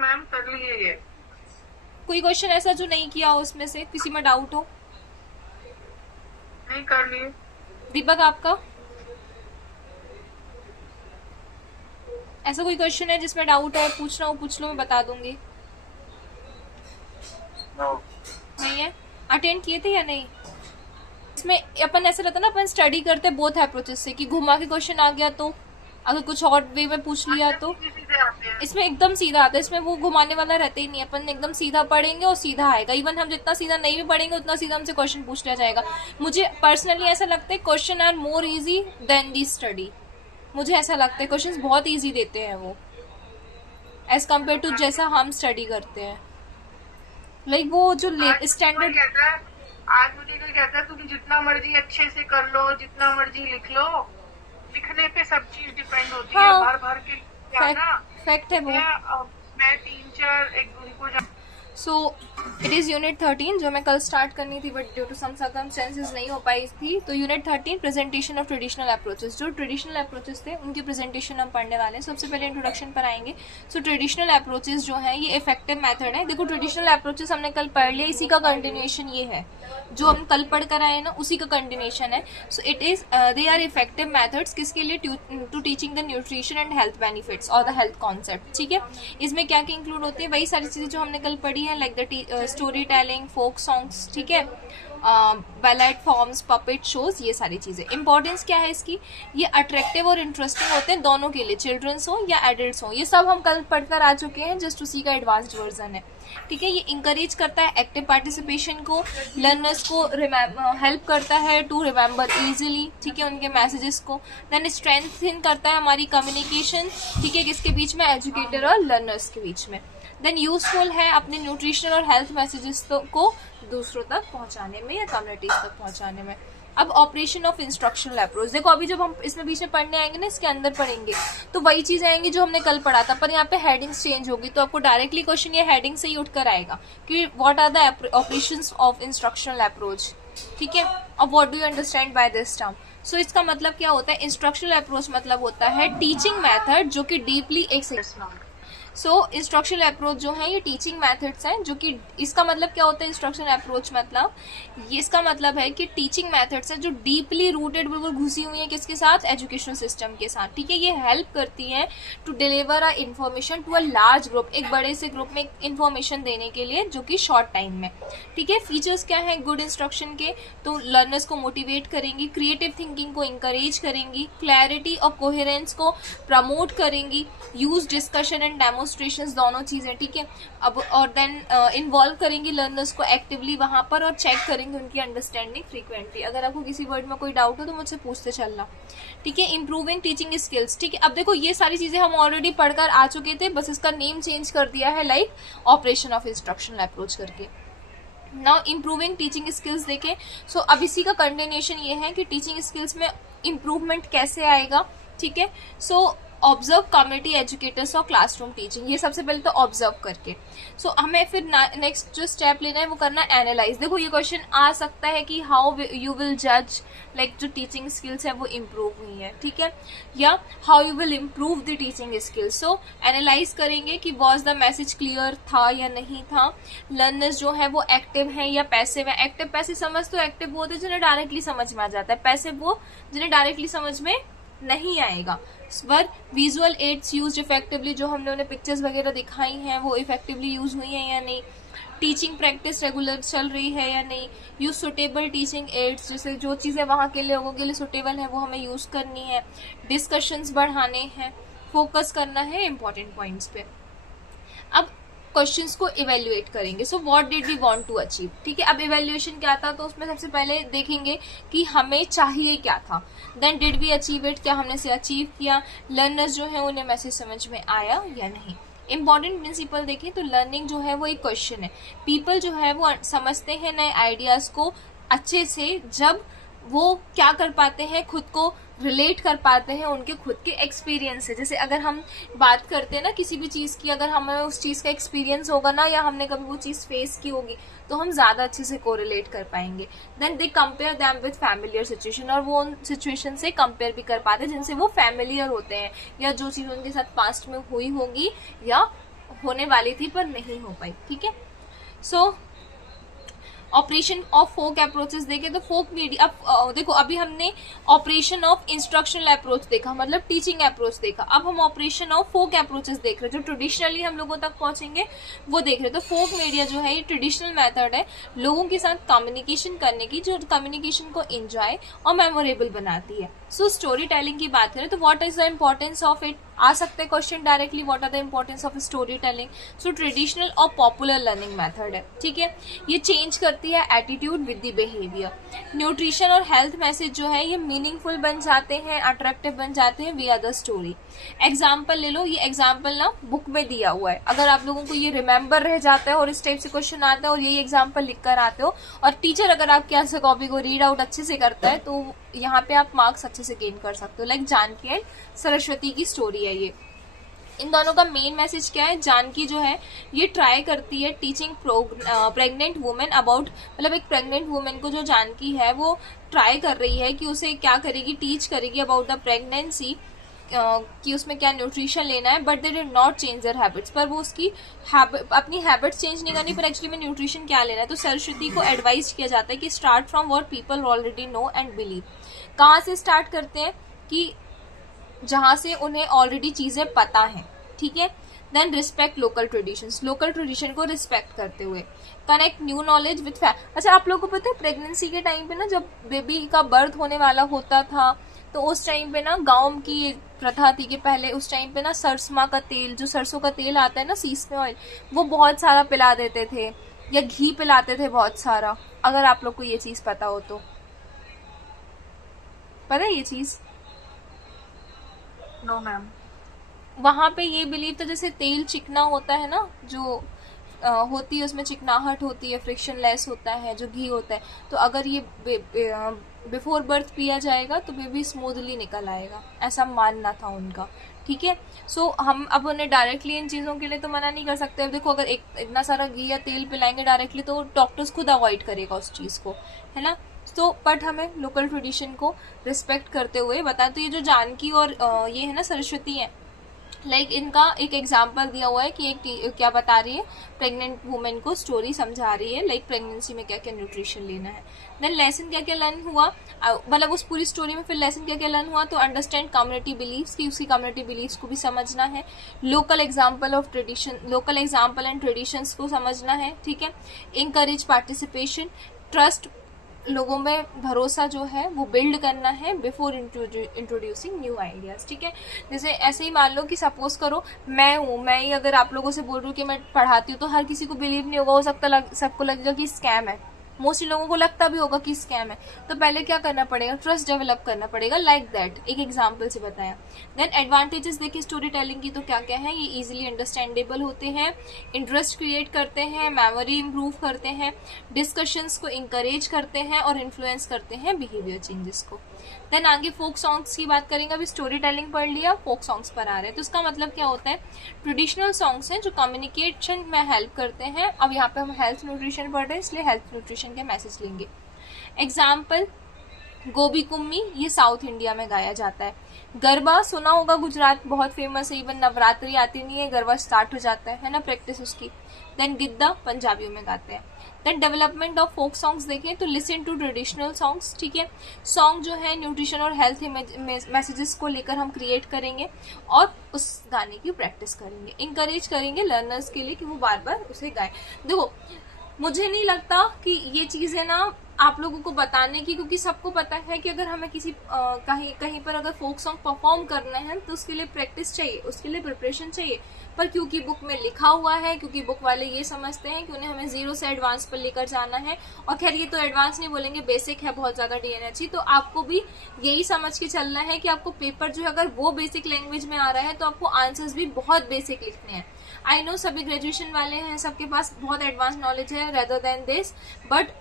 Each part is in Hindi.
मैम कर लिए ये। कोई क्वेश्चन ऐसा जो नहीं किया हो, उसमें से किसी में डाउट हो? नहीं कर लिए। दीपक आपका ऐसा कोई क्वेश्चन है जिसमें डाउट है, पूछना हो पूछ लो, मैं बता दूंगी। नो। नहीं है? अटेंड किए थे या नहीं? इसमें अपन ऐसा रहता ना, अपन स्टडी करते बोथ अप्रोचेस से, कि घुमा के क्वेश्चन आ गया तो, अगर कुछ और वे में पूछ लिया अच्छा, तो। सीधे सीधे आते हैं। इसमें एकदम सीधा आता है, इसमें वो घुमाने वाला रहता ही नहीं, अपन एकदम सीधा पढ़ेंगे और सीधा आएगा। इवन हम जितना सीधा नहीं भी पढ़ेंगे उतना सीधा हमसे क्वेश्चन पूछ लिया जाएगा। मुझे पर्सनली ऐसा लगता है question are more easy than the study. मुझे ऐसा लगता है क्वेश्चन बहुत इजी देते हैं वो, एज कम्पेयर टू जैसा हम स्टडी करते हैं। लाइक वो जो आज मुझे कोई स्टैंडर्ड। कहता है आज मुझे कोई कहता है तुम जितना मर्जी अच्छे से कर लो, जितना मर्जी लिख लो, लिखने पे सब चीज डिपेंड होती है। हाँ, भर भर के जाना। फैक्ट है वो। मैं 3-4 एक उनको सो इट इज़ यूनिट 13 जो मैं कल स्टार्ट करनी थी, but due to some circumstances नहीं हो पाई थी। तो unit 13 presentation of traditional approaches. जो ट्रेडिशनल अप्रोचेस थे उनकी प्रेजेंटेशन हम पढ़ने वाले हैं। सबसे पहले इंट्रोडक्शन पर आएंगे। सो ट्रेडिशनल अप्रोचेस जो है ये इफेक्टिव मेथड है। देखो ट्रेडिशनल अप्रोचेस हमने कल पढ़ लिया, इसी का कंटिन्यूएशन ये है, जो हम कल पढ़ कर आए ना उसी का कंटिन्यूएशन है। So it is they are effective methods किसके लिए? To teaching the nutrition and health benefits और द हेल्थ कॉन्सेप्ट। ठीक है, इसमें क्या क्या इंक्लूड होती है? वही सारी चीजें जो हमने कल पढ़ी है, like the story telling, folk songs, ठीक है, बैलेट फॉर्म्स, पपेट शोज, ये सारी चीजें। इंपॉर्टेंस क्या है इसकी? ये अट्रैक्टिव और इंटरेस्टिंग होते हैं दोनों के लिए, चिल्ड्रंस हो या एडल्ट्स हो। ये सब हम कल पढ़कर आ चुके हैं, जस्ट उसी का एडवांस्ड वर्जन है। ठीक है, ये इंकरेज करता है एक्टिव पार्टिसिपेशन को, लर्नर्स को हेल्प करता है टू रिमेम्बर इजीली, ठीक है, उनके मैसेजेस को। देन स्ट्रेंथन करता है हमारी कम्युनिकेशन, ठीक है, किसके बीच में? एजुकेटर और लर्नर्स के बीच में। देन यूजफुल है अपने न्यूट्रिशन और हेल्थ मैसेजेस को दूसरों तक पहुंचाने में या कम्युनिटीज तक पहुंचाने में। अब ऑपरेशन ऑफ इंस्ट्रक्शनल अप्रोच, देखो अभी जब हम इसमें बीच में पढ़ने आएंगे ना, इसके अंदर पढ़ेंगे तो वही चीजें आएंगी जो हमने कल पढ़ा था, पर यहाँ पे हेडिंग्स चेंज होगी। तो आपको डायरेक्टली क्वेश्चन ये हेडिंग से ही उठकर आएगा कि what are the operations of instructional approach. ठीक है, अब what do you understand by this term? So इसका मतलब क्या होता है? इंस्ट्रक्शनल अप्रोच मतलब होता है टीचिंग मेथड जो कि डीपली एक सो इंस्ट्रक्शनल अप्रोच जो है ये टीचिंग मेथड्स हैं, जो कि इसका मतलब क्या होता है? इंस्ट्रक्शनल अप्रोच मतलब ये, इसका मतलब है कि टीचिंग मेथड्स हैं जो डीपली रूटेड, बिल्कुल घुसी हुई है किसके साथ? एजुकेशन सिस्टम के साथ। ठीक है, ये हेल्प करती हैं to deliver a information to a large group, एक बड़े से ग्रुप में इन्फॉर्मेशन देने के लिए, जो कि शॉर्ट टाइम में। ठीक है, फीचर्स क्या है गुड इंस्ट्रक्शन के? तो लर्नर्स को मोटिवेट करेंगी, क्रिएटिव थिंकिंग को इंकरेज करेंगी, क्लैरिटी और कोहेरेंस को प्रमोट करेंगी, यूज डिस्कशन एंड डेमोन्स्ट्रेशंस, दोनों चीजें। ठीक है, अब और देन इन्वॉल्व करेंगी लर्नर्स को एक्टिवली वहां पर, और चेक करेंगे उनकी अंडरस्टैंडिंग फ्रीक्वेंटली। अगर आपको किसी वर्ड में कोई डाउट हो तो मुझसे पूछते चलना। ठीक है, इंप्रूविंग टीचिंग स्किल्स। ठीक है, अब देखो ये सारी चीजें हम ऑलरेडी पढ़कर आ चुके थे, बस इसका नेम चेंज कर दिया है, like operation of instructional approach करके। नाउ इम्प्रूविंग टीचिंग स्किल्स देखें। सो अब इसी का कंटिन्यूएशन ये है कि टीचिंग स्किल्स में इम्प्रूवमेंट कैसे आएगा। ठीक है, सो ऑब्जर्व कम्युनिटी एजुकेटर्स और क्लासरूम टीचिंग, ये सबसे पहले तो ऑब्जर्व करके। सो हमें फिर नेक्स्ट जो स्टेप लेना है वो करना है एनालाइज। देखो ये क्वेश्चन आ सकता है कि हाउ यू विल जज लाइक जो टीचिंग स्किल्स है वो इम्प्रूव हुई है, ठीक है, या how you will improve the teaching skills. So analyse करेंगे कि वॉज द मैसेज क्लियर था या नहीं था, लर्नर्स जो है वो एक्टिव है या पैसिव है। एक्टिव पैसिव समझ तो एक्टिव वो होते हैं जिन्हें डायरेक्टली समझ में आ जाता है, पैसिव वो जिन्हें डायरेक्टली समझ में नहीं आएगा। पर विजुअल एड्स यूज इफेक्टिवली, जो हमने उन्हें पिक्चर्स वगैरह दिखाई हैं वो इफेक्टिवली यूज हुई हैं या नहीं। टीचिंग प्रैक्टिस रेगुलर चल रही है या नहीं। यूज सुटेबल टीचिंग एड्स, जैसे जो चीज़ें वहाँ के लोगों के लिए सुटेबल है वो हमें यूज करनी है। डिस्कशंस बढ़ाने हैं, फोकस करना है इंपॉर्टेंट पॉइंट्स पे। अब क्वेश्चंस को इवेल्युएट करेंगे। So what did we want to achieve. ठीक है, अब इवेल्युएशन क्या था, तो उसमें सबसे पहले देखेंगे कि हमें चाहिए क्या था। Then did we achieve it, क्या हमने से अचीव किया। लर्नर्स जो है उन्हें मैसेज समझ में आया या नहीं। इंपॉर्टेंट प्रिंसिपल देखें तो लर्निंग जो है वो एक क्वेश्चन है। पीपल जो है वो समझते हैं नए आइडियाज को अच्छे से जब वो क्या कर पाते हैं, खुद को रिलेट कर पाते हैं उनके खुद के एक्सपीरियंस से। जैसे अगर हम बात करते हैं ना किसी भी चीज़ की, अगर हमें उस चीज़ का एक्सपीरियंस होगा ना, या हमने कभी वो चीज़ फेस की होगी, तो हम ज़्यादा अच्छे से कोरिलेट कर पाएंगे। Then they compare them with familiar situation, और वो उन सिचुएशन से कंपेयर भी कर पाते हैं जिनसे वो फैमिलियर होते हैं, या जो चीज़ उनके साथ पास्ट में हुई होगी या होने वाली थी पर नहीं हो पाई, ठीक है। So operation of folk approaches देखे तो फोक मीडिया, अब देखो अभी हमने ऑपरेशन ऑफ इंस्ट्रक्शनल अप्रोच देखा, मतलब टीचिंग अप्रोच देखा। अब हम ऑपरेशन ऑफ फोक अप्रोचेस देख रहे हैं, जो ट्रेडिशनली हम लोगों तक पहुंचेंगे वो देख रहे हैं। तो फोक मीडिया जो है ये ट्रेडिशनल मेथड है लोगों के साथ कम्युनिकेशन करने की, जो कम्युनिकेशन को एंजॉय और मेमोरेबल बनाती है। सो स्टोरी टेलिंग की बात करें तो what is the importance of it, आ सकते हैं question directly, what are the importance of story telling. So traditional और पॉपुलर लर्निंग मेथड है, ठीक है। ये चेंज करती है attitude with the behaviour. Nutrition और हेल्थ मैसेज जो है ये मीनिंगफुल बन जाते हैं, अट्रैक्टिव बन जाते हैं विया द स्टोरी। एग्जाम्पल ले लो, ये एग्जाम्पल ना बुक में दिया हुआ है, अगर आप लोगों को ये रिमेंबर रह जाता है और इस टाइप से क्वेश्चन आता है और यही एग्जाम्पल लिख कर आते हो और टीचर अगर आपके यहाँ से कॉपी को रीड आउट अच्छे से करता है तो यहाँ पे आप मार्क्स अच्छे से गेन कर सकते हो। लाइक जानकी एंड सरस्वती की स्टोरी है ये। इन दोनों का मेन मैसेज क्या है, जानकी जो है ये ट्राई करती है टीचिंग प्रेग्नेंट वुमेन अबाउट, मतलब एक प्रेग्नेंट वुमेन को जो जानकी है वो ट्राई कर रही है कि उसे क्या करेगी, टीच करेगी अबाउट द प्रेगनेंसी, कि उसमें क्या न्यूट्रिशन लेना है, but they did not change their habits, पर वो उसकी अपनी हैबिट्स चेंज नहीं करनी, पर एक्चुअली में न्यूट्रिशन क्या लेना है। तो सरस्वती को एडवाइस किया जाता है कि start from what people already know and believe. कहाँ से स्टार्ट करते हैं कि जहां से उन्हें ऑलरेडी चीजें पता हैं, ठीक है। Then respect local traditions, local tradition को रिस्पेक्ट करते हुए connect new knowledge with fact. अच्छा, आप लोगों को पता है प्रेगनेंसी के टाइम पे ना जब बेबी का बर्थ होने वाला होता था तो उस टाइम पे ना गांव की एक प्रथा थी कि पहले उस टाइम पे ना सरसों का तेल, जो सरसों का तेल आता है ना सीसमे ऑयल, वो बहुत सारा पिला देते थे या घी पिलाते थे बहुत सारा। अगर आप लोग को ये चीज पता हो तो पता है ये चीज? No ma'am. वहां पे ये बिलीव था जैसे तेल चिकना होता है ना, जो होती है उसमें चिकनाहट होती है, फ्रिक्शन लेस होता है जो घी होता है, तो अगर ये बिफोर बर्थ पिया जाएगा तो बेबी स्मूथली निकल आएगा, ऐसा मानना था उनका, ठीक है। सो हम अब उन्हें डायरेक्टली इन चीज़ों के लिए तो मना नहीं कर सकते। अब देखो अगर इतना सारा घी या तेल पिलाएंगे डायरेक्टली तो डॉक्टर्स खुद अवॉइड करेगा उस चीज़ को, है ना। तो बट हमें लोकल ट्रेडिशन को रिस्पेक्ट करते हुए बताएं। तो ये जो जानकी और ये है ना सरस्वती है, लाइक इनका एक एग्जाम्पल दिया हुआ है कि एक क्या बता रही है, प्रेग्नेंट वुमेन को स्टोरी समझा रही है, लाइक प्रेगनेंसी में क्या क्या न्यूट्रिशन लेना है। देन लेसन क्या क्या लर्न हुआ, मतलब उस पूरी स्टोरी में फिर लेसन क्या क्या लर्न हुआ, तो अंडरस्टैंड कम्युनिटी बिलीव्स, की उसी कम्युनिटी बिलीव्स को भी समझना है, local example of tradition, local example and traditions को समझना है, ठीक है। इंकरेज पार्टिसिपेशन, ट्रस्ट, लोगों में भरोसा जो है वो बिल्ड करना है बिफोर इंट्रोड्यूसिंग न्यू आइडियाज, ठीक है। जैसे ऐसे ही मान लो कि सपोज करो मैं ही अगर आप लोगों से बोल रही हूँ कि मैं पढ़ाती हूँ तो हर किसी को बिलीव नहीं होगा, हो सकता सबको लगेगा कि स्कैम है, मोस्टली लोगों को लगता भी होगा कि स्कैम है। तो पहले क्या करना पड़ेगा, ट्रस्ट डेवलप करना पड़ेगा, लाइक दैट एक एग्जाम्पल से बताया। देन एडवांटेजेस देखिए स्टोरी टेलिंग की तो क्या क्या है, ये इजीली अंडरस्टैंडेबल होते हैं, इंटरेस्ट क्रिएट करते हैं, मेमोरी इंप्रूव करते हैं, डिस्कशंस को इंकरेज करते हैं और इन्फ्लुएंस करते हैं बिहेवियर चेंजेस को। देन आगे फोक सॉन्ग्स की बात करेंगे, अभी स्टोरी टेलिंग पढ़ लिया, फोक सॉन्ग्स पर आ रहे हैं। तो इसका मतलब क्या होता है, ट्रेडिशनल सॉन्ग्स हैं जो कम्युनिकेशन में हेल्प करते हैं। अब यहाँ पे हम हेल्थ न्यूट्रिशन पढ़ रहे हैं इसलिए हेल्थ न्यूट्रिशन के मैसेज लेंगे। एग्जाम्पल गोबी कुम्मी, ये साउथ इंडिया में गाया जाता है। गरबा सुना होगा, गुजरात बहुत फेमस है, इवन नवरात्रि आती नहीं है गरबा स्टार्ट हो जाता है ना प्रैक्टिस उसकी। देन गिद्दा पंजाबियों में गाते हैं। Then development of folk songs देखें तो लिसन टू ट्रेडिशनल सॉन्ग्स, ठीक है। सॉन्ग जो है न्यूट्रिशन और हेल्थ मैसेजेस को लेकर हम क्रिएट करेंगे और उस गाने की प्रैक्टिस करेंगे, इंकरेज करेंगे लर्नर्स के लिए कि वो बार बार उसे गाएं। देखो मुझे नहीं लगता कि ये चीजें ना आप लोगों को बताने की, क्योंकि सबको पता है कि अगर हमें किसी कहीं पर अगर फोक सॉन्ग परफॉर्म करना है तो उसके लिए प्रैक्टिस चाहिए, उसके लिए प्रिपरेशन चाहिए। पर क्योंकि बुक में लिखा हुआ है, क्योंकि बुक वाले ये समझते हैं कि उन्हें हमें 0 से एडवांस पर लेकर जाना है, और खैर ये तो एडवांस नहीं बोलेंगे, बेसिक है बहुत ज्यादा डीएनएच, तो आपको भी यही समझ के चलना है कि आपको पेपर जो है अगर वो बेसिक लैंग्वेज में आ रहा है तो आपको आंसर्स भी बहुत बेसिक लिखने हैं। आई नो सभी ग्रेजुएशन वाले हैं, सबके पास बहुत एडवांस नॉलेज है rather than this, but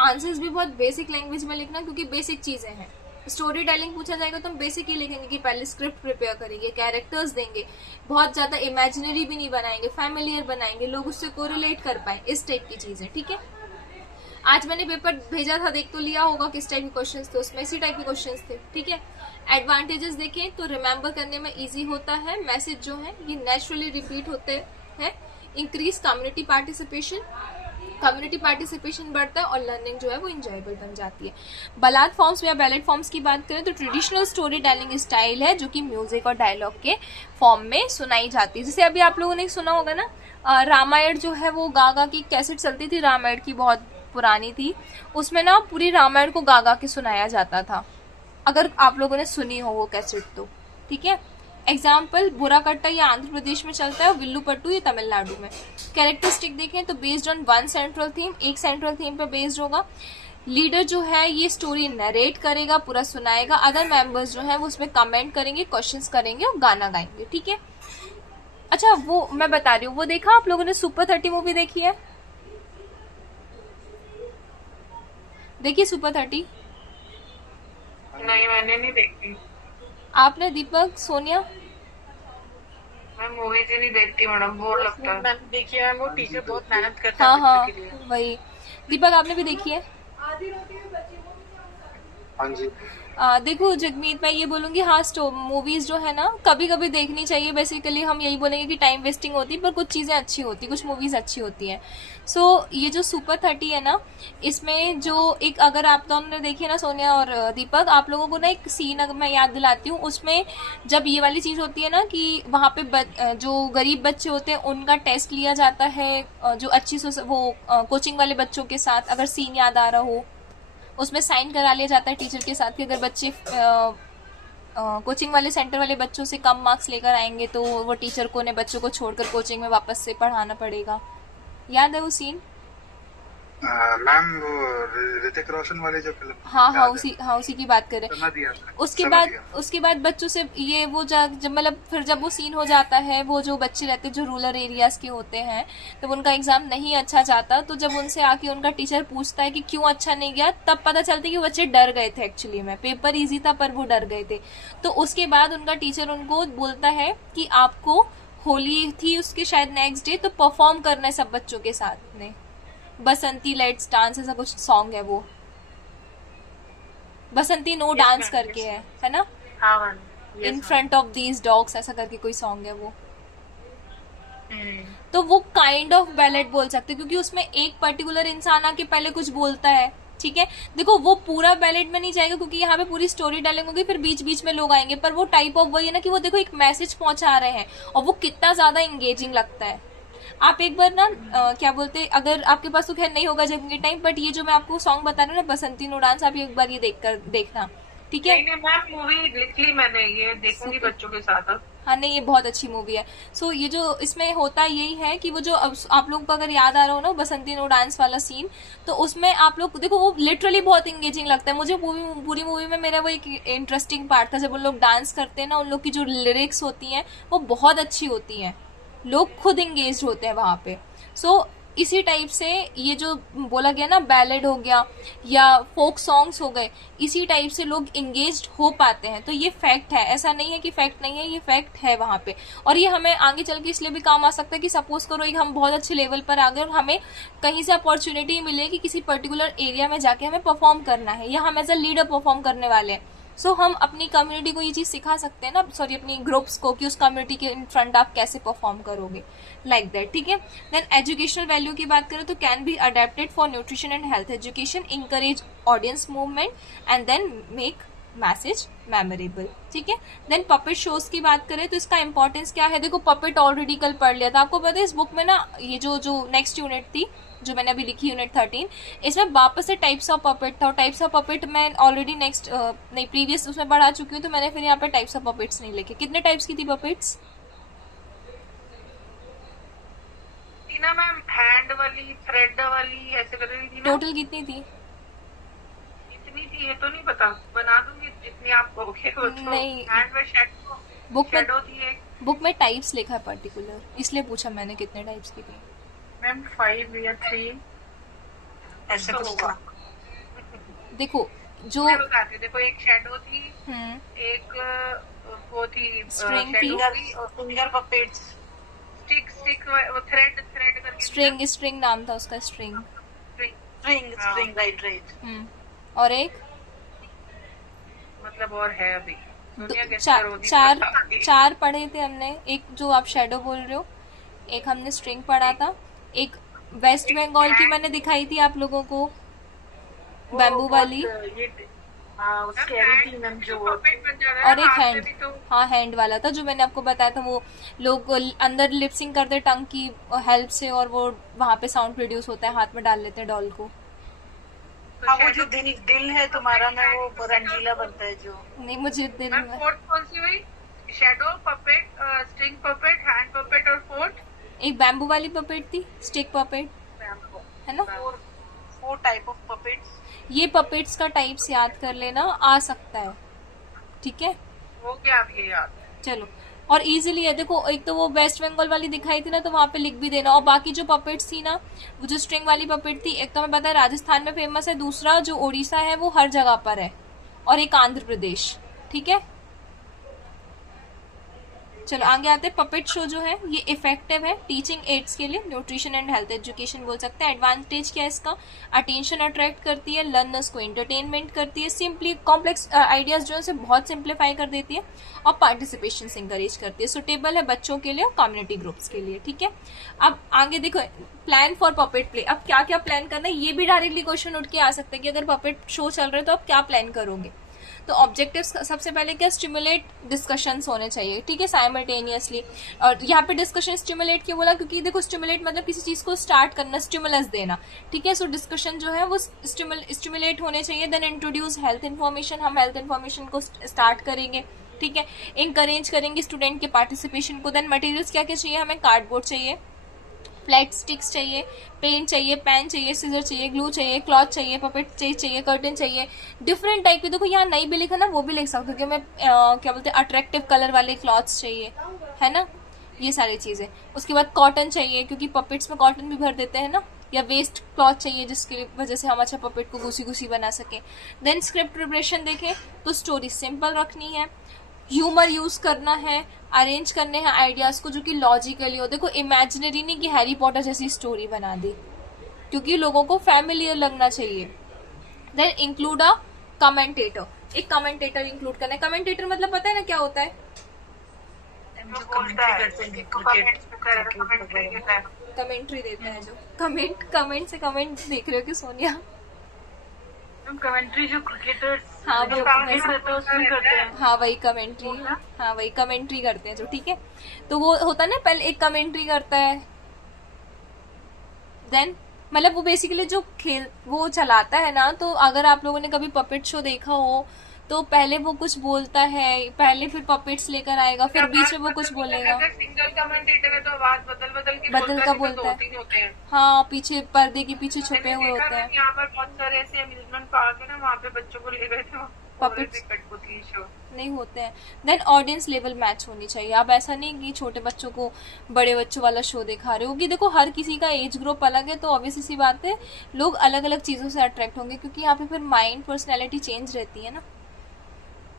answers भी बहुत बेसिक लैंग्वेज में लिखना, क्योंकि बेसिक चीजें हैं। स्टोरी टेलिंग पूछा जाएगा तो हम बेसिक ही लिखेंगे कि पहले स्क्रिप्ट प्रिपेयर करेंगे, कैरेक्टर्स देंगे, बहुत ज्यादा इमेजिनरी भी नहीं बनाएंगे, फैमिलियर बनाएंगे, लोग उससे कोरिलेट कर पाए, इस टाइप की चीजें, ठीक है। आज मैंने पेपर भेजा था, देख तो लिया होगा किस टाइप के क्वेश्चंस थे उसमें, इसी टाइप के क्वेश्चंस थे, ठीक है। एडवांटेजेस देखें तो रिमेंबर करने में इजी होता है, मैसेज जो है ये नेचुरली रिपीट होते हैं, है इंक्रीज कम्युनिटी पार्टिसिपेशन बढ़ता है और लर्निंग जो है वो इंजॉयबल बन जाती है। बलाद फॉर्म्स या बैलेड फॉर्म्स की बात करें तो ट्रेडिशनल स्टोरी टेलिंग स्टाइल है जो कि म्यूजिक और डायलॉग के फॉर्म में सुनाई जाती है। जैसे अभी आप लोगों ने सुना होगा ना, रामायण जो है वो गागा की कैसेट चलती थी, रामायण की बहुत पुरानी थी, उसमें ना पूरी रामायण को गागा के सुनाया जाता था, अगर आप लोगों ने सुनी हो वो कैसेट तो। ठीक है, एग्जाम्पल बुराकट्टा ये आंध्र प्रदेश में चलता है और विल्लूपट्टू ये तमिलनाडु में। कैरेक्टरिस्टिक देखें तो based on one central theme, एक सेंट्रल थीम पे बेस्ड होगा। लीडर जो है ये स्टोरी नरेट करेगा, पूरा सुनाएगा, अदर मेंबर्स जो है वो उसमें कमेंट करेंगे, क्वेश्चंस करेंगे और गाना गाएंगे। ठीक है, अच्छा वो मैं बता रही हूँ, वो देखा आप लोगों ने सुपर 30 मूवी देखी है? देखिए सुपर 30? नहीं, मैंने नहीं देखी। आपने? दीपक, सोनिया? मैं मूवीज ही नहीं देखती मैडम, बोर लगता है। मैंने देखी है, वो टीचर बहुत मेहनत करता हाँ है हाँ बच्चों के लिए। वही। दीपक आपने भी देखी है? हाँ जी। देखो जगमीत, मैं ये बोलूंगी हाँ, मूवीज जो है ना कभी कभी देखनी चाहिए। बेसिकली हम यही बोलेंगे कि टाइम वेस्टिंग होती है, पर कुछ चीजें अच्छी होती, कुछ मूवीज अच्छी होती हैं। सो ये जो सुपर 30 है ना, इसमें जो एक, अगर आप दोनों ने देखी है ना सोनिया और दीपक, आप लोगों को ना एक सीन अगर मैं याद दिलाती हूँ, उसमें जब ये वाली चीज होती है ना कि वहाँ पे जो गरीब बच्चे होते हैं उनका टेस्ट लिया जाता है, जो अच्छी वो कोचिंग वाले बच्चों के साथ, अगर सीन याद आ रहा हो, उसमें साइन करा लिया जाता है टीचर के साथ कि अगर बच्चे कोचिंग वाले सेंटर वाले बच्चों से कम मार्क्स लेकर आएंगे तो वो टीचर को ने बच्चों को छोड़कर कोचिंग में वापस से पढ़ाना पड़ेगा। याद है वो सीन? मैम वो ऋतिक रोशन वाले जो फिल्म। हाँ, उसी की बात करें। उसके बाद बच्चों से ये वो जब मतलब फिर जब वो सीन हो जाता है, वो जो बच्चे रहते हैं जो रूरल एरियाज के होते हैं, तो उनका एग्जाम नहीं अच्छा जाता, तो जब उनसे आके उनका टीचर पूछता है कि क्यों अच्छा नहीं गया, तब पता चलता है कि बच्चे डर गए थे। एक्चुअली में पेपर इजी था पर वो डर गए थे। तो उसके बाद उनका टीचर उनको बोलता है कि आपको होली थी उसके शायद नेक्स्ट डे, तो परफॉर्म करना है सब बच्चों के साथ में, बसंती लेट्स डांस ऐसा कुछ सॉन्ग है, वो बसंती नो डांस करके है ना, in front of these dogs ऐसा करके कोई सॉन्ग है वो। तो वो काइंड ऑफ बैलेट बोल सकते, क्योंकि उसमें एक पर्टिकुलर इंसान आके पहले कुछ बोलता है। ठीक है, देखो वो पूरा बैलेट में नहीं जाएगा क्योंकि यहाँ पे पूरी स्टोरी टेलिंग होगी, फिर बीच बीच में लोग आएंगे, पर वो टाइप ऑफ वही है ना कि वो देखो एक मैसेज पहुंचा रहे हैं और वो कितना ज्यादा इंगेजिंग लगता है। आप एक बार ना क्या बोलते, अगर आपके पास तो खैर नहीं होगा जब के टाइम, बट ये जो मैं आपको सॉन्ग बता रही हूँ ना, बसंती नो डांस, आप एक बार ये देखना। ठीक है, मैम मूवी लिख ली मैंने, ये देखूंगी बच्चों के साथ। हाँ नहीं, ये बहुत अच्छी मूवी है। सो ये जो इसमें होता यही है कि वो जो आप लोग को अगर याद आ रहा हो ना बसंती नो डांस वाला सीन, तो उसमें आप लोग देखो वो लिटरली बहुत इंगेजिंग लगता है मुझे। पूरी मूवी में मेरा वो एक इंटरेस्टिंग पार्ट था जब उन लोग डांस करते हैं ना, उन लोग की जो लिरिक्स होती हैं वो बहुत अच्छी होती हैं, लोग खुद इंगेज होते हैं वहां पे। सो इसी टाइप से ये जो बोला गया ना बैलेड हो गया या फोक सॉन्ग्स हो गए, इसी टाइप से लोग इंगेज्ड हो पाते हैं। तो ये फैक्ट है, ऐसा नहीं है कि फैक्ट नहीं है, ये फैक्ट है वहां पे। और ये हमें आगे चल के इसलिए भी काम आ सकता है कि सपोज करो एक हम बहुत अच्छे लेवल पर आ गए और हमें कहीं से अपॉर्चुनिटी मिले कि किसी पर्टिकुलर एरिया में जाके हमें परफॉर्म करना है या हम एज अ लीडर परफॉर्म करने वाले हैं। सो हम अपनी कम्युनिटी को ये चीज सिखा सकते हैं ना, सॉरी अपनी ग्रुप्स को, कि उस कम्युनिटी के इन फ्रंट आप कैसे परफॉर्म करोगे, लाइक दैट। ठीक है, देन एजुकेशनल वैल्यू की बात करें तो can be adapted for nutrition and health education, encourage audience movement and then make message memorable. ठीक है, देन पपेट शोज की बात करें तो इसका इंपॉर्टेंस क्या है। देखो पपेट ऑलरेडी कल पढ़ लिया था, आपको पता है इस बुक में ना ये जो नेक्स्ट यूनिट थी जो मैंने अभी लिखी यूनिट 13, इसमें वापस से टाइप्स ऑफ पपेट था, और टाइप्स ऑफ पपेट मैं ऑलरेडी नहीं प्रीवियस उसमें पढ़ा चुकी हूँ, तो मैंने फिर यहाँ पे टाइप्स ऑफ पपेट्स नहीं लिखे। कितने टाइप्स की थी पपेट्स? ना मैम, हैंड वाली, थ्रेड वाली, ऐसे कर रही थी ना। टोटल कितनी थी? इतनी थी ये तो नहीं पता, बना दूंगी जितनी आप कहोगे। नहीं, हैंड में शैडो थी एक। बुक में टाइप्स लिखा है पर्टिकुलर, इसलिए पूछा मैंने कितने टाइप्स की थी। मैम 5 या 3 ऐसा कुछ था। देखो जो मैं बताती हूँ, देखो एक शैडो थी, एक वो थी स्ट्रिंग थी, और फिंगर पपेट्स, स्टिक वो थ्रेड करके, स्ट्रिंग नाम था उसका, स्ट्रिंग राइट। और एक मतलब और है अभी चार पढ़े थे हमने। एक जो आप शैडो बोल रहे हो, एक हमने स्ट्रिंग पढ़ा था, एक वेस्ट बंगाल की मैंने दिखाई थी आप लोगों को, बैम्बू वाली, हाँ वो स्कैरी थी मैम जो पपेट बन जा रहा है और एक हाथ में हैंड, भी तो। हाँ हैंड वाला था जो मैंने आपको बताया था, वो लोग अंदर लिपसिंग करते टंग की हेल्प से और वो वहां पे साउंड प्रोड्यूस होता है, हाथ में डाल लेते हैं डॉल को। हाँ वो जो दिल है तुम्हारा में वो रंगीला बनता है जो। नहीं मुझे दिल मैम में, फोर्थ कौन सी हुई? Shadow puppet, string puppet, hand puppet और फोर्थ एक बैम्बू वाली पपेट थी, स्टिक पपेट, है ना। Four type of puppets. ये पपेट्स का टाइप्स याद कर लेना, आ सकता है, ठीक है। हो गया अब ये याद। चलो, और इजीली है, देखो एक तो वो वेस्ट बंगाल वाली दिखाई थी ना, तो वहां पे लिख भी देना। और बाकी जो पपेट्स थी ना, वो जो स्ट्रिंग वाली पपेट थी, एक तो हमें पता है राजस्थान में फेमस है, दूसरा जो उड़ीसा है वो हर जगह पर है, और एक आंध्र प्रदेश, ठीक है। चलो आगे आते हैं। पपेट शो जो है ये इफेक्टिव है टीचिंग एड्स के लिए, न्यूट्रिशन एंड हेल्थ एजुकेशन बोल सकते हैं। एडवांटेज क्या है इसका? अटेंशन अट्रैक्ट करती है, लर्नर्स को एंटरटेनमेंट करती है, सिंपली कॉम्प्लेक्स आइडियाज जो है उसे बहुत सिंप्लीफाई कर देती है, और पार्टिसिपेशन से इंकरेज करती है। सुटेबल है बच्चों के लिए और कम्युनिटी ग्रुप्स के लिए, ठीक है। अब आगे देखो, प्लान फॉर पपेट प्ले। अब क्या क्या प्लान करना है, ये भी डायरेक्टली क्वेश्चन उठ के आ सकता है कि अगर पपेट शो चल रहा है तो आप क्या प्लान करोगे। तो ऑब्जेक्टिव्स सबसे पहले क्या, स्टिमुलेट डिस्कशंस होने चाहिए, ठीक है, साइमल्टेनियसली। और यहाँ पे डिस्कशन स्टिमुलेट क्यों बोला, क्योंकि देखो स्टिमुलेट मतलब किसी चीज को स्टार्ट करना, स्टिमुलस देना, ठीक है। सो डिस्कशन जो है वो स्टिमुलेट होने चाहिए। देन इंट्रोड्यूस हेल्थ इन्फॉर्मेशन, हम हेल्थ इन्फॉर्मेशन को स्टार्ट करेंगे, ठीक है। इंकरेज करेंगे स्टूडेंट के पार्टिसिपेशन को। देन मटेरियल्स क्या क्या चाहिए हमें, कार्डबोर्ड चाहिए, फ्लैट स्टिक्स चाहिए, पेन चाहिए, पेन चाहिए, सीजर चाहिए, ग्लू चाहिए, क्लॉथ चाहिए, पपेट चाहिए, कर्टन चाहिए, डिफरेंट टाइप के। देखो यहाँ नहीं भी लिखा ना, वो भी लिख सकते हो कि मैं क्या बोलते हैं, अट्रैक्टिव कलर वाले क्लॉथ्स चाहिए, है ना, ये सारी चीजें। उसके बाद कॉटन चाहिए, क्योंकि पपेट्स में कॉटन भी भर देते हैं ना, या वेस्ट क्लॉथ चाहिए जिसकी वजह से हम अच्छा पपेट को घुसी घुसी बना सके। देन स्क्रिप्ट प्रिपरेशन देखें तो स्टोरी सिंपल रखनी है, ह्यूमर यूज करना है, अरेंज करने हैं आइडियाज को जो कि लॉजिकली हो। देखो इमेजिनरी नहीं कि हैरी पॉटर जैसी स्टोरी बना दी, क्योंकि लोगों को फैमिलियर लगना चाहिए। देन इंक्लूड अ कमेंटेटर, एक कमेंटेटर इंक्लूड करना है। कमेंटेटर मतलब पता है ना क्या होता है, जो कमेंट्री करते हैं क्रिकेट कमेंट्री देता है जो, कमेंट से कमेंट देख रहे हो कि सोनिया, कमेंट्री जो क्रिकेटर्स हाँ वो उसमें करते हैं। हाँ वही कमेंट्री, हाँ वही कमेंट्री करते हैं जो, ठीक है। तो वो होता है ना, पहले एक कमेंट्री करता है, देन मतलब वो बेसिकली जो खेल वो चलाता है ना। तो अगर आप लोगों ने कभी पपेट शो देखा हो तो पहले वो कुछ बोलता है, पहले फिर पपेट्स लेकर आएगा, फिर बीच में वो कुछ बोलेगा, अगर सिंगल कमेंटेटर है तो आवाज बदल के बदल का बोलता है, 2-3 होते हैं। हाँ पीछे पर्दे के पीछे छुपे मैंने हुए देखा होते ना, हैं। यहाँ पर बहुत सारे ऐसे अम्यूजमेंट पार्क है ना, वहाँ पे बच्चों को ले गए थे Puppets। कठपुतली शो नहीं होते हैं। देन ऑडियंस लेवल मैच होनी चाहिए। आप ऐसा नहीं कि छोटे बच्चों को बड़े बच्चों वाला शो दिखा रहे हो, कि देखो हर किसी का एज ग्रुप अलग है, तो ऑब्वियस सी बात है लोग अलग अलग चीजों से अट्रैक्ट होंगे, क्योंकि यहाँ पे फिर माइंड पर्सनैलिटी चेंज रहती है ना।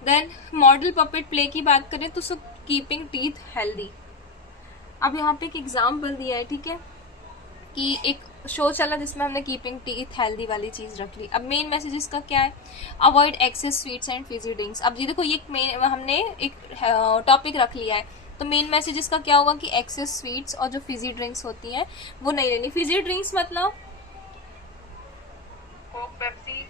देन मॉडल पपेट प्ले की बात करें तो सो कीपिंग टीथ हेल्दी। अब यहाँ पे एक एग्जाम्पल दिया है, ठीक है, कि एक शो चला जिसमें हमने कीपिंग टीथ हेल्दी वाली चीज रख ली। अब मेन मैसेज इसका क्या है, avoid excess sweets and fizzy drinks. अब ये देखो ये हमने एक टॉपिक रख लिया है, तो मेन मैसेज इसका क्या होगा कि एक्सेस स्वीट्स और जो फिजी ड्रिंक्स होती हैं वो नहीं लेनी। फिजी ड्रिंक्स मतलब, कोक पेप्सी,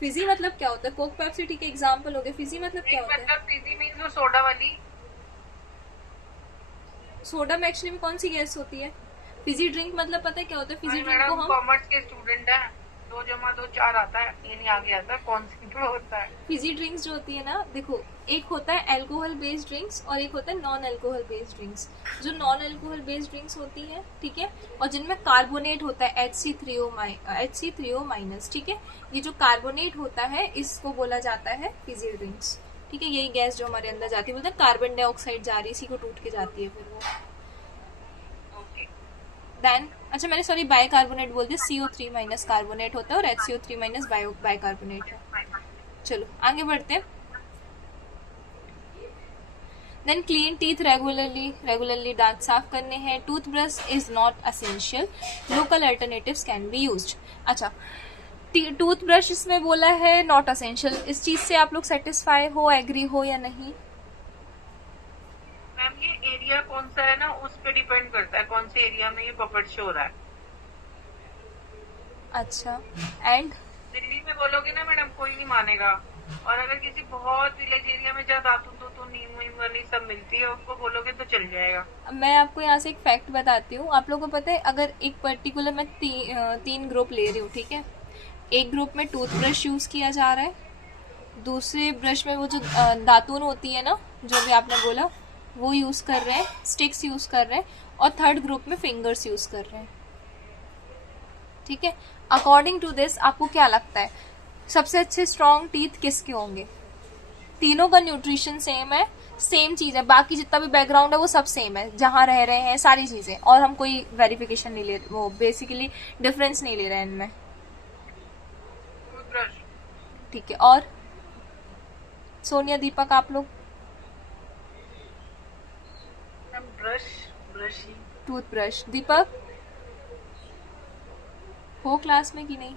फिजी मतलब क्या होता है, कोक पेप्सी ठीक है एग्जाम्पल हो गया, फिजी मतलब क्या होता है, मतलब फीजी मीन्स वो सोडा वाली। सोडा में एक्चुअली में कौन सी गैस होती है। फिजी ड्रिंक मतलब पता है क्या होता है, फिजी ड्रिंक को मैडम हम, कॉमर्स के स्टूडेंट हैं, 2 + 2 4 आता है, 3 आगे आता है, कौन सी तो होता है। फिजी ड्रिंक्स जो होती है ना, देखो एक होता है अल्कोहल बेस्ड ड्रिंक्स और एक होता है नॉन अल्कोहल बेस्ड ड्रिंक्स। जो नॉन अल्कोहल बेस्ड ड्रिंक्स होती है, ठीक है, और जिनमें कार्बोनेट होता है HC3O-, ठीक है, ये जो कार्बोनेट होता है इसको बोला जाता है फिजी ड्रिंक्स, ठीक है। यही गैस जो हमारे अंदर जाती है, बोलते हैं कार्बन डाइऑक्साइड जा रही है, इसी को टूट के जाती है फिर वो। देन अच्छा मैंने सॉरी बाइकार्बोनेट बोल दिया, CO3- कार्बोनेट होता है और HCO3- बाइकार्बोनेट है। चलो आगे बढ़ते हैं। देन क्लीन टीथ रेगुलरली दांत साफ करने हैं। Toothbrush is not essential, local alternatives can be used. अच्छा टूथब्रश इसमें बोला है नॉट असेंशियल, इस चीज से आप लोग सेटिस्फाई हो, एग्री हो या नहीं। मैम ये एरिया कौन सा है ना, उस पे डिपेंड करता है कौन से एरिया में ये पपट शो हो रहा है। अच्छा, एंड दिल्ली में बोलोगे ना मैडम, कोई नहीं मानेगा। और अगर किसी बहुत विलेज एरिया में जहाँ दातुन तो नीम वीम वाली सब मिलती है, उनको बोलोगे तो चल जाएगा। मैं आपको यहाँ से एक फैक्ट बताती हूँ। आप लोगों को पता है, अगर एक पर्टिकुलर मैं तीन ग्रुप ले रही हूँ, ठीक है, एक ग्रुप में टूथब्रश यूज किया जा रहा है, दूसरे ब्रश में वो जो दातुन होती है ना, जो भी आपने बोला, वो यूज कर रहे हैं, स्टिक्स यूज कर रहे हैं, और थर्ड ग्रुप में फिंगर्स यूज कर रहे हैं। ठीक है, अकॉर्डिंग टू दिस आपको क्या लगता है सबसे अच्छे स्ट्रॉन्ग टीथ किसके होंगे? तीनों का न्यूट्रिशन सेम है, सेम चीज है, बाकी जितना भी बैकग्राउंड है वो सब सेम है, जहां रह रहे हैं सारी चीजें, और हम कोई वेरिफिकेशन नहीं ले, वो बेसिकली डिफरेंस नहीं ले रहे हैं इनमें। टूथब्रश। ठीक है, और सोनिया, दीपक, आप लोग? ब्रश ही। टूथब्रश। दीपक हो क्लास में कि नहीं?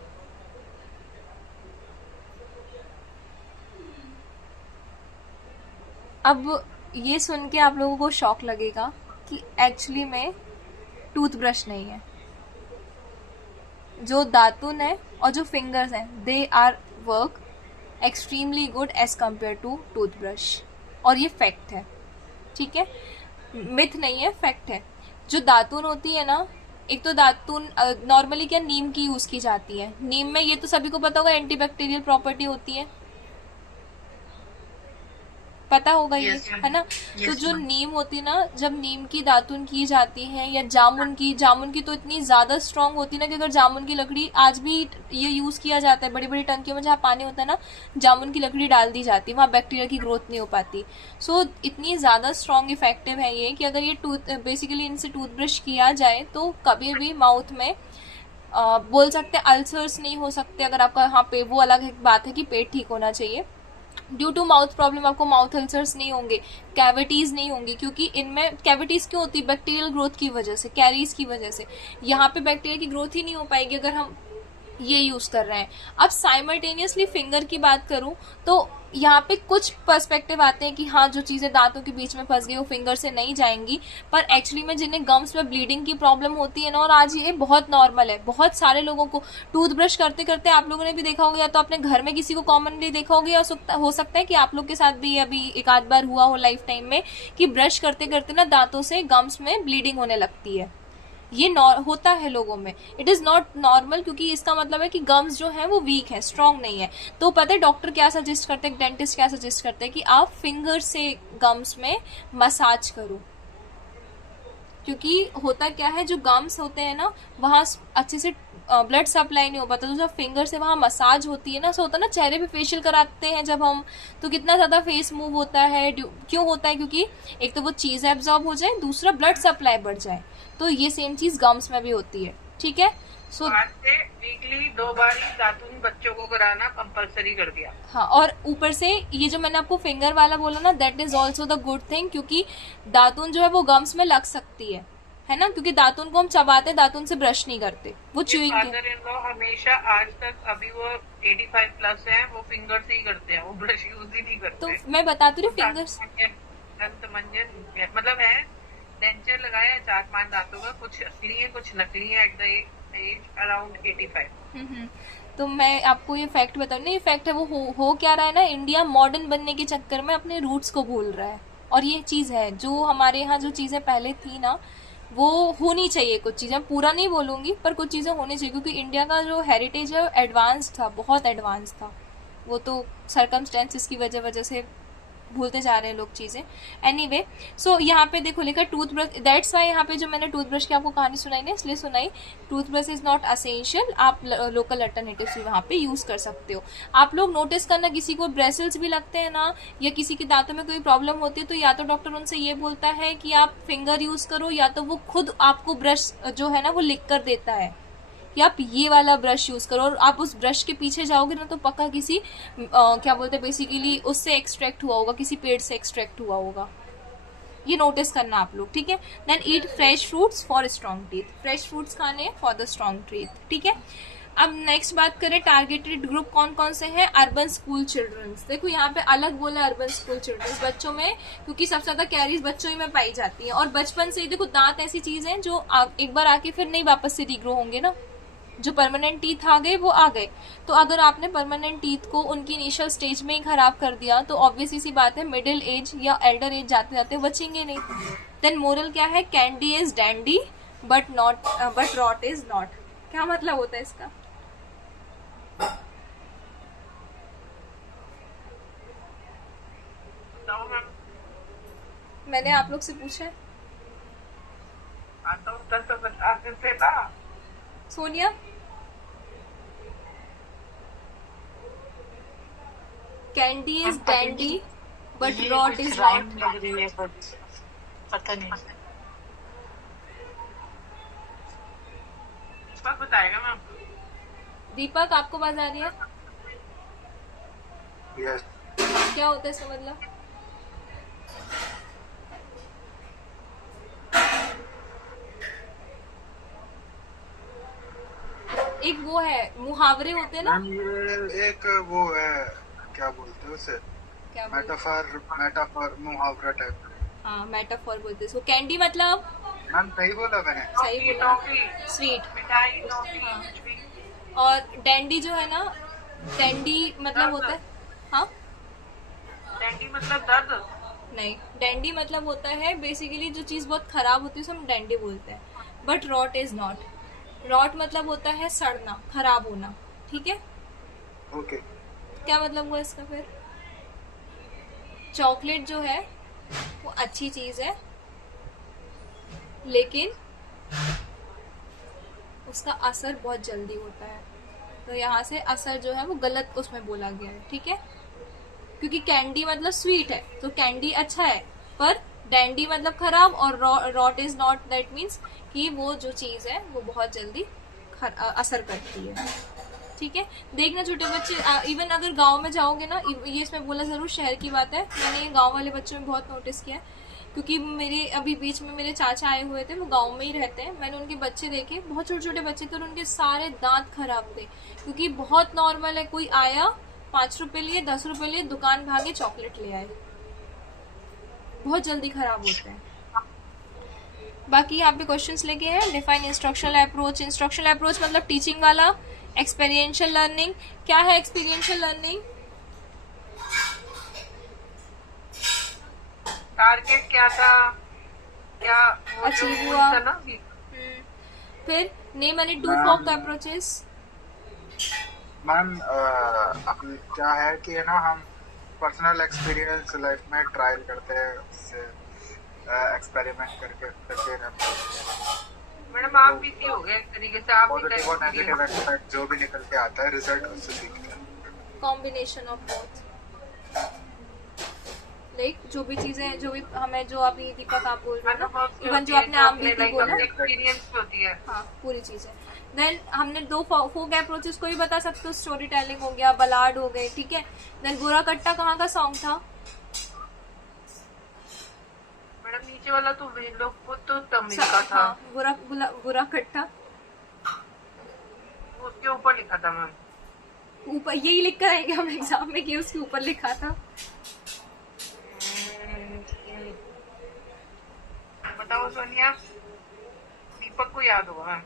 अब ये सुन के आप लोगों को शॉक लगेगा कि एक्चुअली में टूथब्रश नहीं है, जो दातुन है और जो फिंगर्स हैं, they are work extremely good as compare to toothbrush, और ये फैक्ट है। ठीक है, मिथ नहीं है, फैक्ट है। जो दातुन होती है ना, एक तो दातुन नॉर्मली क्या नीम की यूज की जाती है। नीम में ये तो सभी को पता होगा एंटीबैक्टीरियल प्रॉपर्टी होती है, पता होगा ये, है ना। तो जो नीम होती है ना, जब नीम की दातुन की जाती है, या जामुन की तो इतनी ज्यादा स्ट्रांग होती है ना कि अगर जामुन की लकड़ी, आज भी ये यूज किया जाता है बड़ी बड़ी टंकियों में, जहाँ पानी होता है ना, जामुन की लकड़ी डाल दी जाती है, वहां बैक्टीरिया की ग्रोथ नहीं हो पाती। सो इतनी ज्यादा स्ट्रांग इफेक्टिव है ये कि अगर ये बेसिकली इनसे टूथब्रश किया जाए तो कभी भी माउथ में बोल सकते हैं अल्सर्स नहीं हो सकते। अगर आपका यहाँ पे, वो अलग एक बात है कि पेट ठीक होना चाहिए, ड्यू टू माउथ प्रॉब्लम आपको माउथ अल्सर्स नहीं होंगे, कैविटीज नहीं होंगी, क्योंकि इनमें कैविटीज क्यों होती है? बैक्टीरियल ग्रोथ की वजह से, कैरीज की वजह से। यहाँ पे बैक्टीरिया की ग्रोथ ही नहीं हो पाएगी अगर हम ये यूज कर रहे हैं। अब साइमल्टेनियसली फिंगर की बात करूं तो यहाँ पे कुछ पर्सपेक्टिव आते हैं कि हाँ, जो चीजें दांतों के बीच में फंस गई वो फिंगर से नहीं जाएंगी, पर एक्चुअली में जिन्हें गम्स में ब्लीडिंग की प्रॉब्लम होती है ना, और आज ये बहुत नॉर्मल है, बहुत सारे लोगों को टूथब्रश करते करते आप लोगों ने भी देखा होगा, या तो अपने घर में किसी को कॉमनली देखा होगा, या हो सकता है कि आप लोग के साथ भी अभी एक आध बार हुआ हो लाइफ टाइम में कि ब्रश करते करते ना दांतों से गम्स में ब्लीडिंग होने लगती है। ये होता है लोगों में, इट इज नॉट नॉर्मल, क्योंकि इसका मतलब है कि गम्स जो है वो वीक है, स्ट्रांग नहीं है। तो पता है डॉक्टर क्या सजेस्ट करते हैं, डेंटिस्ट क्या सजेस्ट करते हैं कि आप फिंगर से गम्स में मसाज करो, क्योंकि होता क्या है, जो गम्स होते हैं ना, वहां अच्छे से ब्लड सप्लाई नहीं हो पाता, तो जब फिंगर से वहां मसाज होती है ना, सो होता है ना, चेहरे पे फेशियल कराते हैं जब हम, तो कितना ज्यादा फेस मूव होता है। क्यों होता है? क्योंकि एक तो वो चीज एब्जॉर्ब हो जाए, दूसरा ब्लड सप्लाई बढ़ जाए। तो ये सेम चीज गम्स में भी होती है। ठीक है, सो आज से वीकली 2 बार ही दातुन बच्चों को कराना कंपलसरी कर दिया। हाँ, और ऊपर से ये जो मैंने आपको फिंगर वाला बोला ना, that is also the good thing, क्योंकि दातुन जो है वो गम्स में लग सकती है ना, क्योंकि दातुन को हम चबाते, दातुन से ब्रश नहीं करते, वो च्यूइंग के। फादर इन लॉ हमेशा आज तक, अभी वो 85 प्लस है, वो फिंगर से ही करते हैं, वो ब्रश यूज ही नहीं करते। तो मैं बताती हूँ फिंगर्स, दंत मंजन मतलब है, डेंचर लगाया 4-5 दांतों का, कुछ असली है कुछ नकली है, एट द एज अराउंड 85। तो मैं आपको ये फैक्ट बता रही हूँ, ये फैक्ट है। वो हो क्या रहा है ना, इंडिया मॉडर्न बनने के चक्कर में अपने रूट्स को भूल रहा है, और ये चीज है जो हमारे यहाँ जो चीजें पहले थी ना, वो होनी चाहिए। कुछ चीजें, पूरा नहीं बोलूंगी, पर कुछ चीजें होनी चाहिए, क्योंकि इंडिया का जो हेरिटेज है वो एडवांस था, बहुत एडवांस था। वो तो सरकमस्टेंसेस की वजह से भूलते जा रहे हैं लोग चीजें। एनीवे, सो यहाँ पे देखो लिखा टूथब्रश, दैट्स वाई यहाँ पे जो मैंने टूथब्रश की आपको कहानी सुनाई ना, इसलिए सुनाई, टूथब्रश इज नॉट असेंशियल, आप लोकल अल्टरनेटिव्स भी वहाँ पे यूज कर सकते हो। आप लोग नोटिस करना, किसी को ब्रेसल्स भी लगते हैं ना, या किसी के दांतों में कोई प्रॉब्लम होती है, तो या तो डॉक्टर उनसे ये बोलता है कि आप फिंगर यूज करो, या तो वो खुद आपको ब्रश जो है ना वो लिख कर देता है कि आप ये वाला ब्रश यूज करो, और आप उस ब्रश के पीछे जाओगे ना तो पक्का किसी क्या बोलते हैं, बेसिकली उससे एक्सट्रैक्ट हुआ होगा, किसी पेड़ से एक्सट्रैक्ट हुआ होगा। ये नोटिस करना आप लोग, ठीक है। Then eat fresh fruits for strong teeth, fresh fruits खाने फॉर द स्ट्रॉन्ग टीथ, ठीक है। अब नेक्स्ट बात करें टारगेटेड ग्रुप कौन कौन से हैं। अर्बन स्कूल चिल्ड्रंस, देखो यहाँ पे अलग बोला अर्बन स्कूल चिल्ड्रंस, बच्चों में, क्योंकि सबसे ज्यादा कैरीज बच्चों ही में पाई जाती है। और बचपन से ही देखो दांत ऐसी चीज है जो एक बार आके फिर नहीं वापस से रीग्रो होंगे ना, जो परमानेंट टीथ आ गए वो आ गए। तो अगर आपने परमानेंट टीथ को उनकी इनिशियल स्टेज में ही खराब कर दिया तो ऑब्वियस सी बात है मिडिल एज या एल्डर एज जाते जाते बचेंगे नहीं। देन मोरल क्या है, candy is dandy but rot is not. क्या मतलब होता है इसका? बताओ मैम। मैंने आप लोग से पूछा है। आता उत्तर तो बता देते ना। Sonia, candy is dandy but rot is rhyme not. लग रही है but पता नहीं। इस बात बताएगा मैम। दीपक आपको बात आ रही है? यस क्या होता है इसका मतलब? एक वो है, मुहावरे होते हैं ना। मैम, ये एक वो है, क्या बोलते हैं उसे, क्या बोलते हैं? मेटाफर मुहावरा टाइप। हाँ, मेटाफोर बोलते हैं इसको। कैंडी मतलब मैम सही बोला मैंने। सही बोला, टॉफी, स्वीट। मिठाई, टॉफी, हाँ। कुछ भी। और डैंडी जो है ना, डैंडी मतलब होता है, हाँ डैंडी मतलब दर्द। नहीं, डैंडी मतलब होता है बेसिकली जो चीज बहुत खराब होती है उसे हम डैंडी बोलते हैं। But rot is not. Rot मतलब होता है सड़ना, खराब होना, ठीक है। ओके। क्या मतलब हुआ इसका फिर? चॉकलेट जो है वो अच्छी चीज है लेकिन उसका असर बहुत जल्दी होता है, तो यहाँ से असर जो है वो गलत उसमें बोला गया है, ठीक है। क्योंकि कैंडी मतलब स्वीट है तो कैंडी अच्छा है, पर डैंडी मतलब खराब, और rot is not, that means कि वो जो चीज है वो बहुत जल्दी असर करती है, ठीक है। देखना छोटे बच्चे, इवन अगर गांव में जाओगे ना, ये इसमें बोला जरूर शहर की बात है, मैंने ये गांव वाले बच्चों में बहुत नोटिस किया है, क्योंकि मेरे अभी बीच में मेरे चाचा आए हुए थे, वो गांव में ही रहते हैं। मैंने उनके बच्चे देखे, बहुत छोटे छोटे बच्चे थे और उनके सारे दांत खराब थे, क्योंकि बहुत नॉर्मल है, कोई आया 5 रुपए लिए, 10 रुपए लिए, दुकान भागे चॉकलेट ले आए, बहुत जल्दी खराब होते हैं। बाकी यहाँ पे क्वेश्चंस लेके हैं। Define instructional approach. Instructional approach मतलब टीचिंग वाला। एक्सपीरियंशियल लर्निंग, क्या है एक्सपीरियंशियल लर्निंग? टारगेट क्या था, क्या वो जो Achieve goal हुआ। था ना। फिर name any two folk approaches. Ma'am अपन क्या है कि है ना, हम पर्सनल एक्सपीरियंस लाइफ में ट्रायल करते हैं, उससे एक्सपेरिमेंट करके रहते हैं। मैडम आप भी इसी हो गए एक तरीके से, आप भी पॉजिटिव और नेगेटिव एक्सपेक्ट जो भी निकल के आता है, रिजल्ट उससे सीखते हैं। कॉम्बिनेशन ऑफ बोथ, लाइक जो भी चीजें, जो भी हमें, जो अभी दीपक आप बोल रहे हो ना, इवन जो आपने आम बीती बोला, एक्सपीरियंस होती है। हाँ पूरी चीजें। देन हमने 2 फोक अप्रोचेस को भी बता सकते हो, स्टोरी टेलिंग हो गया, बलाड हो गए, ठीक है। देन गोरा कट्टा कहाँ का सॉन्ग था? मैडम नीचे वाला तो वे लोग को तो तमिल का था, हाँ, गोरा कट्टा उसके ऊपर लिखा था मैम। ऊपर यही लिख कर आएंगे हम एग्जाम में कि उसके ऊपर लिखा था। बताओ सोनिया, दीपक को याद होगा मैम।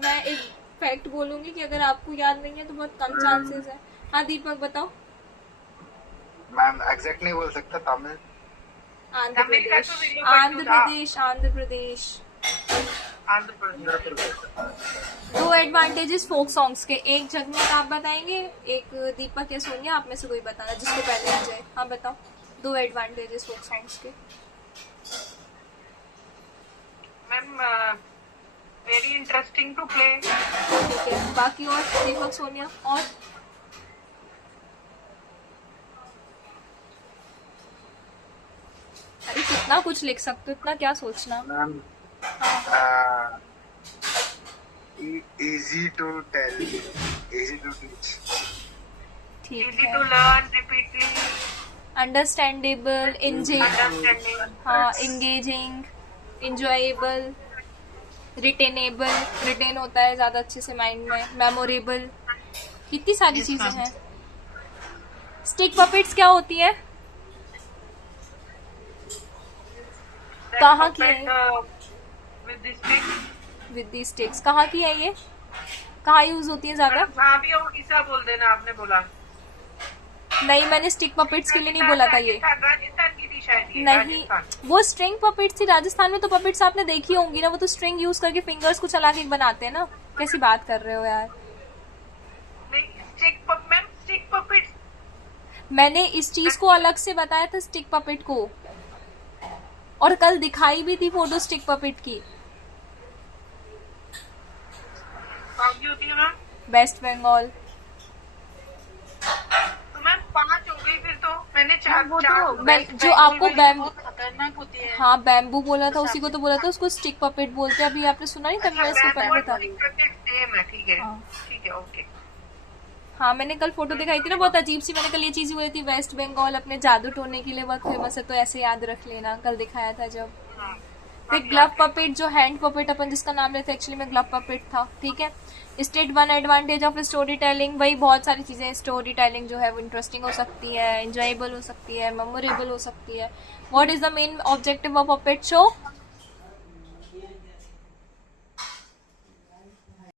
मैं एक फैक्ट बोलूंगी कि अगर आपको याद नहीं है तो बहुत कम चांसेस है। हाँ दीपक बताओ। मैम एग्जैक्ट नहीं बोल सकता, तमिल। आंध्र तमिल का प्रदेश, तो वीडियो आंध्र था। प्रदेश, Andhra Pradesh. Andhra Pradesh. 2 advantages folk songs के। एक जगमग आप बताएंगे, एक दीपक या सोनिया, आप में से कोई बताना जिसको पहले आ जाए। हाँ बताओ 2 एडवांटेजेस फोक सॉन्ग्स के। Ma'am very interesting to play. ठीक है, बाकी और दीपक, सोनिया और? अरे कितना कुछ लिख सकते हो, इतना क्या सोचना। Ma'am easy to tell, easy to teach, ठीक इजी है। To learn, repeatedly understandable, understanding. हाँ, एंगेजिंग, इंजॉयबल, रिटेनेबल, रिटेन होता है ज़्यादा अच्छे से माइंड में, मेमोरेबल, कितनी सारी चीज़ें हैं। स्टिक पपेट्स क्या होती है, कहाँ की है? विद दी स्टिक्स कहाँ की है ये, कहाँ यूज होती है ज्यादा? वहाँ भी उड़ीसा बोल देना, आपने बोला नहीं, मैंने स्टिक पपेट्स के लिए नहीं बोला था ये। राजस्थान की थी शायद ये, नहीं, राजस्थान। वो स्ट्रिंग पपेट्स थी। राजस्थान में तो पपेट्स आपने देखी होंगी ना, वो तो स्ट्रिंग यूज करके फिंगर्स को चला के बनाते हैं ना। कैसी बात कर रहे हो यार। नहीं, स्टिक पपेट्स। मैंने इस चीज को अलग से बताया था, स्टिक पपेट को, और कल दिखाई भी थी फोटो स्टिक पपेट की। कहाँ की होती है मैम? वेस्ट बंगाल। तो मैम 5 हो गई फिर तो। मैंने चार वो चार तो जो आपको बैम्बू, बहुत खतरनाक होती है। हाँ बैम्बू बोला था, उसी को तो बोला था, उसको स्टिक पपेट बोलते हैं। अभी आपने सुना नहीं, तभी मैं इसको पहले था। सेम है, ठीक है हाँ। ठीक है, ओके। हाँ, मैंने कल फोटो दिखाई थी ना, बहुत अजीब सी। मैंने कल ये चीज बोली थी, वेस्ट बंगाल अपने जादू टोने के लिए बहुत फेमस है, तो ऐसे याद रख लेना, कल दिखाया था जब। हाँ। फिर ग्लव पपेट, जो हैंड पपेट अपन जिसका नाम लेते हैं, एक्चुअली में ग्लव पपेट था, ठीक है। State 1 advantage of story telling, वही बहुत सारी चीजें। स्टोरी टेलिंग जो है वो इंटरेस्टिंग हो सकती है, एंजॉयबल हो सकती है, मेमोरेबल हो सकती है। What is the main objective of puppet show?